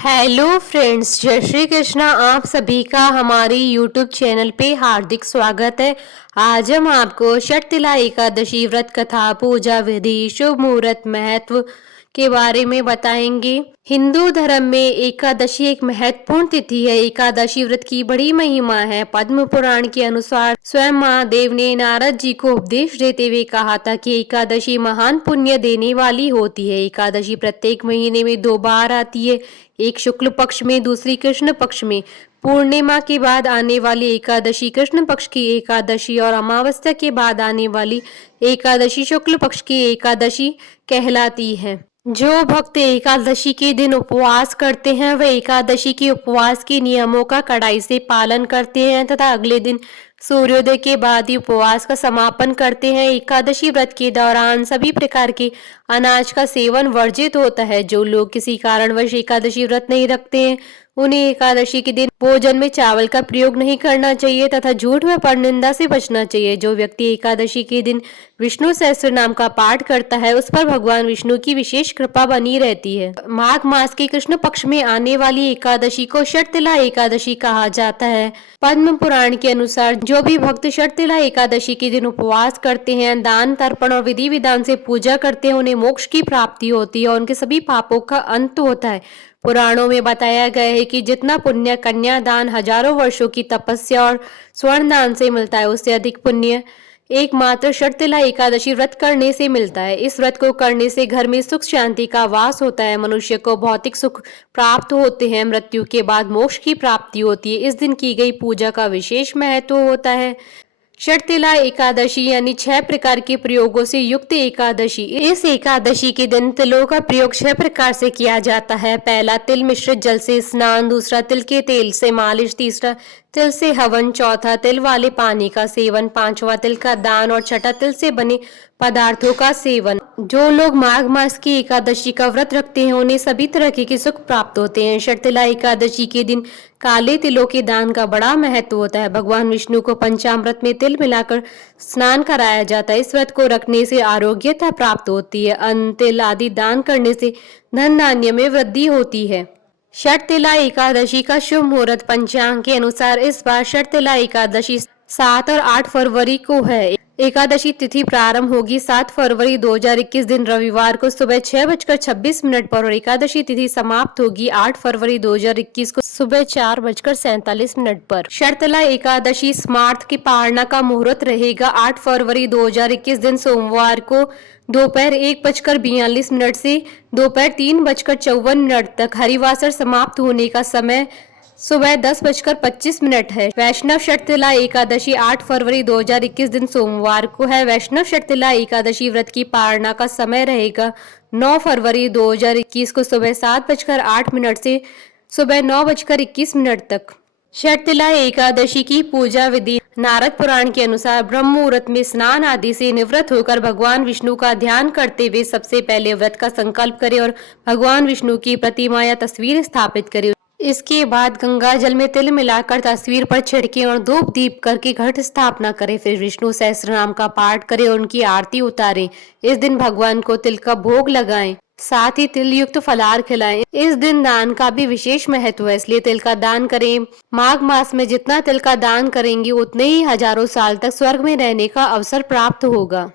Hello friends, जय श्री कृष्णा। आप सभी का हमारी यूट्यूब चैनल पे हार्दिक स्वागत है। आज हम आपको षटतिला एकादशी व्रत कथा, पूजा विधि, शुभ मुहूर्त, महत्व के बारे में बताएंगे। हिंदू धर्म में एकादशी एक महत्वपूर्ण तिथि है। एकादशी व्रत की बड़ी महिमा है। पद्म पुराण के अनुसार स्वयं महादेव ने नारद जी को उपदेश देते हुए कहा था कि एकादशी महान पुण्य देने वाली होती है। एकादशी प्रत्येक महीने में 2 बार आती है, एक शुक्ल पक्ष में, दूसरी कृष्ण पक्ष में। पूर्णिमा के बाद आने वाली एकादशी कृष्ण पक्ष की एकादशी और अमावस्या के बाद आने वाली एकादशी शुक्ल पक्ष की एकादशी कहलाती है। जो भक्त एकादशी के दिन उपवास करते हैं वे एकादशी के उपवास के नियमों का कड़ाई से पालन करते हैं तथा अगले दिन सूर्योदय के बाद ही उपवास का समापन करते हैं। एकादशी व्रत के दौरान सभी प्रकार के अनाज का सेवन वर्जित होता है। जो लोग किसी कारणवश एकादशी व्रत नहीं रखते हैं उन्हें एकादशी के दिन भोजन में चावल का प्रयोग नहीं करना चाहिए तथा झूठ व परनिंदा से बचना चाहिए। जो व्यक्ति एकादशी के दिन विष्णु सहस्त्र नाम का पाठ करता है उस पर भगवान विष्णु की विशेष कृपा बनी रहती है। माघ मास के कृष्ण पक्ष में आने वाली एकादशी को षटतिला एकादशी कहा जाता है। पद्म पुराण के अनुसार जो भी भक्त षटतिला एकादशी के दिन उपवास करते हैं, दान तर्पण और विधि विधान से पूजा करते हैं, उन्हें मोक्ष की प्राप्ति होती है और उनके सभी पापों का अंत होता है। पुराणों में बताया गया है कि जितना पुण्य कन्यादान, हजारों वर्षों की तपस्या और स्वर्ण दान से मिलता है, उससे अधिक पुण्य एकमात्र षटतिला एकादशी व्रत करने से मिलता है। इस व्रत को करने से घर में सुख शांति का वास होता है, मनुष्य को भौतिक सुख प्राप्त होते हैं, मृत्यु के बाद मोक्ष की प्राप्ति होती है। इस दिन की गई पूजा का विशेष महत्व होता है। षटतिला एकादशी यानी 6 प्रकार के प्रयोगों से युक्त एकादशी। इस एकादशी के दिन तिलों का प्रयोग 6 प्रकार से किया जाता है। पहला, तिल मिश्रित जल से स्नान। दूसरा, तिल के तेल से मालिश। तीसरा, तिल से हवन। चौथा, तिल वाले पानी का सेवन। पांचवा, तिल का दान। और छठा, तिल से बने पदार्थों का सेवन। जो लोग माघ मास की एकादशी का व्रत रखते हैं उन्हें सभी तरह के सुख प्राप्त होते हैं। षटतिला एकादशी के दिन काले तिलों के दान का बड़ा महत्व होता है। भगवान विष्णु को पंचामृत में तिल मिलाकर स्नान कराया जाता है। इस व्रत को रखने से आरोग्यता प्राप्त होती है। अन्न, तिल आदि दान करने से धन धान्य में वृद्धि होती है। षटतिला एकादशी का शुभ मुहूर्त पंचांग के अनुसार इस बार षटतिला एकादशी 7 और 8 फरवरी को है। एकादशी तिथि प्रारंभ होगी 7 फरवरी 2021 दिन रविवार को सुबह 6:26 पर और एकादशी तिथि समाप्त होगी 8 फरवरी 2021 को सुबह 4:47 पर। षटतिला एकादशी स्मार्त की पारणा का मुहूर्त रहेगा 8 फरवरी 2021 दिन सोमवार को दोपहर 1:42 से दोपहर 3:54 तक। हरिवासर समाप्त होने का समय सुबह 10:25 है। वैष्णव षटतिला एकादशी 8 फरवरी 2021 दिन सोमवार को है। वैष्णव षटतिला एकादशी व्रत की पारणा का समय रहेगा 9 फरवरी 2021 को सुबह 7:08 से सुबह 9:21 तक। षटतिला एकादशी की पूजा विधि। नारद पुराण के अनुसार ब्रह्म मुहूर्त में स्नान आदि से निवृत्त होकर भगवान विष्णु का ध्यान करते हुए सबसे पहले व्रत का संकल्प करें और भगवान विष्णु की प्रतिमा या तस्वीर स्थापित करें। इसके बाद गंगा जल में तिल मिलाकर तस्वीर पर छिड़के और धूप दीप करके घट स्थापना करें। फिर विष्णु सहस्त्र नाम का पाठ करें और उनकी आरती उतारें। इस दिन भगवान को तिल का भोग लगाएं, साथ ही तिल युक्त फलाहार खिलाएं। इस दिन दान का भी विशेष महत्व है, इसलिए तिल का दान करें। माघ मास में जितना तिल का दान करेंगे उतने ही हजारों साल तक स्वर्ग में रहने का अवसर प्राप्त होगा।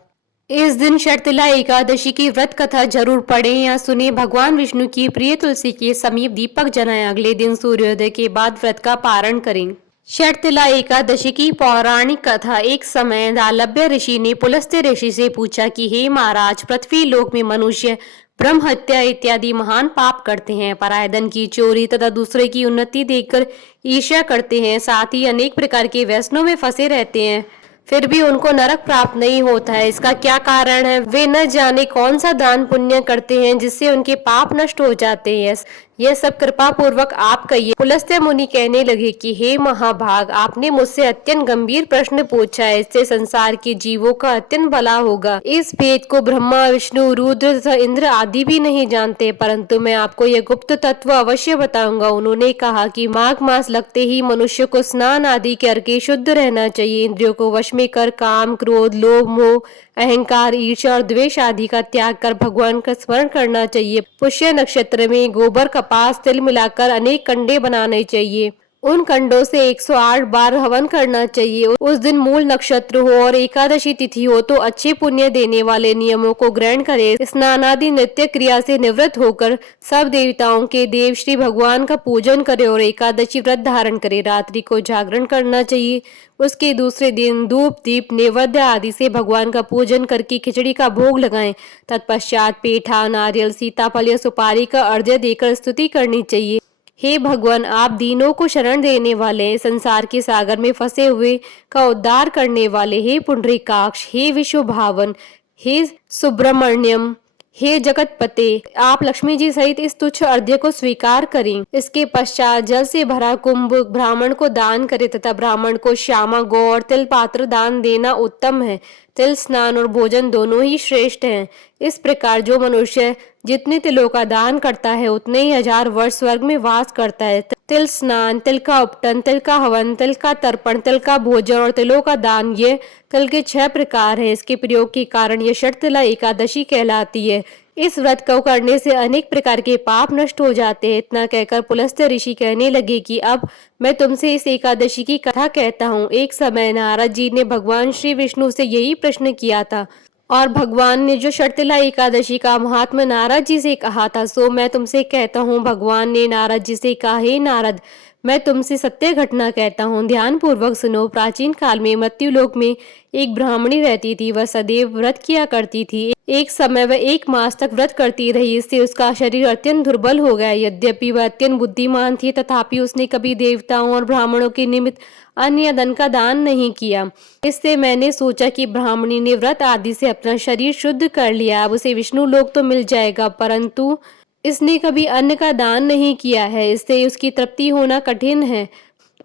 इस दिन षटतिला एकादशी की व्रत कथा जरूर पढ़ें या सुने। भगवान विष्णु की प्रिय तुलसी के समीप दीपक जलाएं। अगले दिन सूर्योदय के बाद व्रत का पारण करें। षटतिला एकादशी की पौराणिक कथा। एक समय दालभ्य ऋषि ने पुलस्त्य ऋषि से पूछा कि हे महाराज, पृथ्वी लोक में मनुष्य ब्रह्म हत्या इत्यादि महान पाप करते हैं, पराय धन की चोरी तथा दूसरे की उन्नति देखकर ईर्ष्या करते हैं, साथ ही अनेक प्रकार के व्यसनों में फंसे रहते हैं, फिर भी उनको नरक प्राप्त नहीं होता है। इसका क्या कारण है? वे न जाने कौन सा दान पुण्य करते हैं जिससे उनके पाप नष्ट हो जाते हैं। यह सब कृपा पूर्वक आप कहिए। पुलस्त्य मुनि कहने लगे कि हे महाभाग, आपने मुझसे अत्यंत गंभीर प्रश्न पूछा है। इससे संसार के जीवों का अत्यंत भला होगा। इस भेद को ब्रह्मा, विष्णु, रुद्र तथा इंद्र आदि भी नहीं जानते, परंतु मैं आपको यह गुप्त तत्व अवश्य बताऊंगा। उन्होंने कहा कि माघ मास लगते ही मनुष्य को स्नान आदि करके शुद्ध रहना चाहिए। इंद्रियों को वश में कर काम, क्रोध, लोभ, मोह, अहंकार, ईर्ष्या और द्वेष आदि का त्याग कर भगवान का स्मरण करना चाहिए। पुष्य नक्षत्र में गोबर का कपास तिल मिलाकर अनेक कंडे बनाने चाहिए। उन कंडों से 108 बार हवन करना चाहिए। उस दिन मूल नक्षत्र हो और एकादशी तिथि हो तो अच्छे पुण्य देने वाले नियमों को ग्रहण करें। स्नानादि नित्य क्रिया से निवृत्त होकर सब देवताओं के देव श्री भगवान का पूजन करें और एकादशी व्रत धारण करें। रात्रि को जागरण करना चाहिए। उसके दूसरे दिन धूप दीप नैवेद्य आदि से भगवान का पूजन करके खिचड़ी का भोग लगाएं। तत्पश्चात पेठा नारियल सीताफल या सुपारी का अर्घ्य देकर स्तुति करनी चाहिए। हे भगवान, आप दीनों को शरण देने वाले, संसार के सागर में फंसे हुए का उद्धार करने वाले, हे पुंडरीकाक्ष, हे विश्व भावन, हे सुब्रमण्यम, हे जगतपते, आप लक्ष्मी जी सहित इस तुच्छ अर्घ्य को स्वीकार करें। इसके पश्चात जल से भरा कुंभ ब्राह्मण को दान करे तथा ब्राह्मण को श्यामा गौ और तिल पात्र दान देना उत्तम है। तिल स्नान और भोजन दोनों ही श्रेष्ठ हैं। इस प्रकार जो मनुष्य जितने तिलों का दान करता है उतने ही 1000 वर्ष स्वर्ग में वास करता है। तिल स्नान, तिल का उपटन, तिल का हवन, तिल का तर्पण, तिल का भोजन और तिलों का दान, ये तिल के 6 प्रकार हैं। इसके प्रयोग के कारण यह षटतिला एकादशी कहलाती है। इस व्रत को करने से अनेक प्रकार के पाप नष्ट हो जाते हैं। इतना कहकर पुलस्त्य ऋषि कहने लगे कि अब मैं तुमसे इस एकादशी की कथा कहता हूँ। एक समय नारद जी ने भगवान श्री विष्णु से यही प्रश्न किया था और भगवान ने जो षटतिला एकादशी का महात्म्य नारद जी से कहा था सो मैं तुमसे कहता हूँ। भगवान ने नारद जी से कहा, हे नारद, मैं तुमसे सत्य घटना कहता हूँ, ध्यान पूर्वक सुनो। प्राचीन काल में मृत्युलोक में एक ब्राह्मणी रहती थी। वह सदैव व्रत किया करती थी। एक समय वह 1 मास तक व्रत करती रही। इससे उसका शरीर अत्यंत दुर्बल हो गया। यद्यपि वह अत्यंत बुद्धिमान थी तथापि उसने कभी देवताओं और ब्राह्मणों के निमित्त अन्य धन का दान नहीं किया। इससे मैंने सोचा कि ब्राह्मणी ने व्रत आदि से अपना शरीर शुद्ध कर लिया, अब उसे विष्णु लोक तो मिल जाएगा, परंतु इसने कभी अन्न का दान नहीं किया है, इससे उसकी तृप्ति होना कठिन है।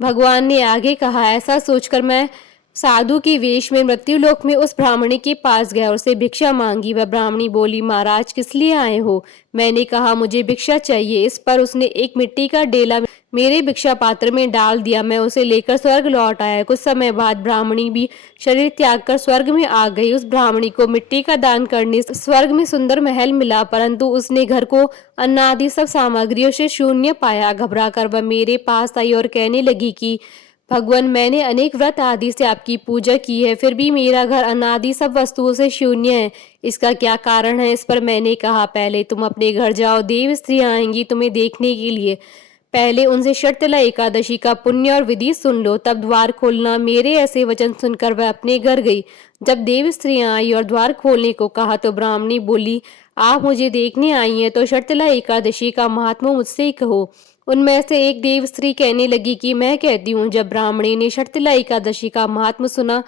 भगवान ने आगे कहा, ऐसा सोचकर मैं साधु की वेश में मृत्युलोक में उस ब्राह्मणी के पास गया और उससे भिक्षा मांगी। वह ब्राह्मणी बोली, महाराज किस लिए आए हो? मैंने कहा, मुझे भिक्षा चाहिए। इस पर उसने एक मिट्टी का डेला मेरे भिक्षा पात्र में डाल दिया। मैं उसे लेकर स्वर्ग लौट आया। कुछ समय बाद ब्राह्मणी भी शरीर त्याग कर स्वर्ग में आ गई। उस ब्राह्मणी को मिट्टी का दान करने से स्वर्ग में सुंदर महल मिला, परंतु उसने घर को अन्न आदि सब सामग्रियों से शून्य पाया। घबरा कर वह मेरे पास आई और कहने लगी कि भगवान, मैंने अनेक व्रत आदि से आपकी पूजा की है, फिर भी मेरा घर अनादि सब वस्तुओं से शून्य है। इसका क्या कारण है? इस पर मैंने कहा, पहले तुम अपने घर जाओ, देव स्त्रियां आएंगी तुम्हें देखने के लिए। पहले उनसे षटतिला एकादशी का पुण्य और विधि सुन लो, तब द्वार खोलना। मेरे ऐसे वचन सुनकर वह अपने घर गई। जब देव स्त्रियां आई और द्वार खोलने को कहा तो ब्राह्मणी बोली, आप मुझे देखने आई हैं तो षटतिला एकादशी का महात्मा मुझसे ही कहो। उनमें से एक देव स्त्री कहने लगी कि मैं कहती हूँ। जब ब्राह्मणी ने षटतिला एकादशी का महात्मा सुना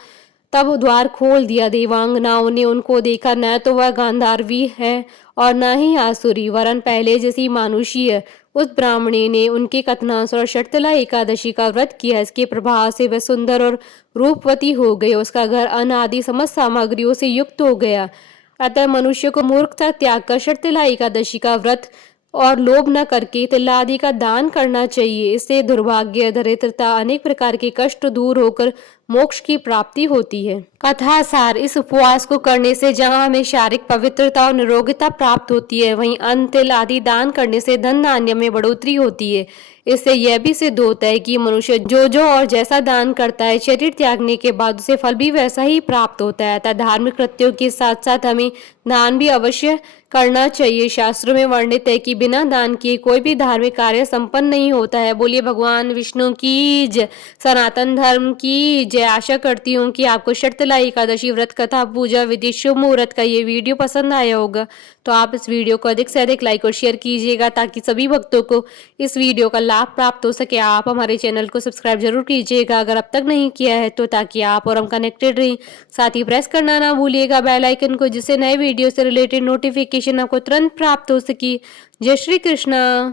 तब द्वार खोल दिया। देवांगनाओं ने उनको देखा, न तो वह गांधारवी है और न ही आसुरी, वरन पहले जैसी मानुषी है। उस ब्राह्मणी ने उनके कथनानुसार षटतिला एकादशी का व्रत किया। इसके प्रभाव से वह सुंदर और रूपवती हो गई। उसका घर अन्न आदि समस्त सामग्रियों से युक्त हो गया। अतः मनुष्य को मूर्खता त्याग कर षटतिला एकादशी का व्रत और लोभ न करके तिला आदि का दान करना चाहिए। इससे दुर्भाग्य, दरिद्रता, अनेक प्रकार के कष्ट दूर होकर मोक्ष की प्राप्ति होती है। कथा सार, इस उपवास को करने से जहाँ हमें शारीरिक पवित्रता और निरोगिता प्राप्त होती है, वहीं अन्न तिल आदि दान करने से धन धान्य में बढ़ोतरी होती है। इससे यह भी सिद्ध होता है कि मनुष्य जो और जैसा दान करता है, शरीर त्यागने के बाद उसे फल भी वैसा ही प्राप्त होता है। अतः धार्मिक कृत्यों के साथ साथ हमें दान भी अवश्य करना चाहिए। शास्त्रों में वर्णित है कि बिना दान किए कोई भी धार्मिक कार्य संपन्न नहीं होता है। बोलिए भगवान विष्णु की जय, सनातन धर्म की जय। आशा करती हूँ कि आपको षटतिला एकादशी व्रत कथा पूजा विधि शुभ मुहूर्त का ये वीडियो पसंद आया होगा, तो आप इस वीडियो को अधिक से अधिक लाइक और शेयर कीजिएगा ताकि सभी भक्तों को इस वीडियो का लाभ प्राप्त हो सके। आप हमारे चैनल को सब्सक्राइब जरूर कीजिएगा अगर अब तक नहीं किया है तो, ताकि आप और हम कनेक्टेड रहें। साथ ही प्रेस करना ना भूलिएगा बेल आइकन को, जिससे नए वीडियो से रिलेटेड नोटिफिकेशन आपको तुरंत प्राप्त हो सके। जय श्री कृष्णा।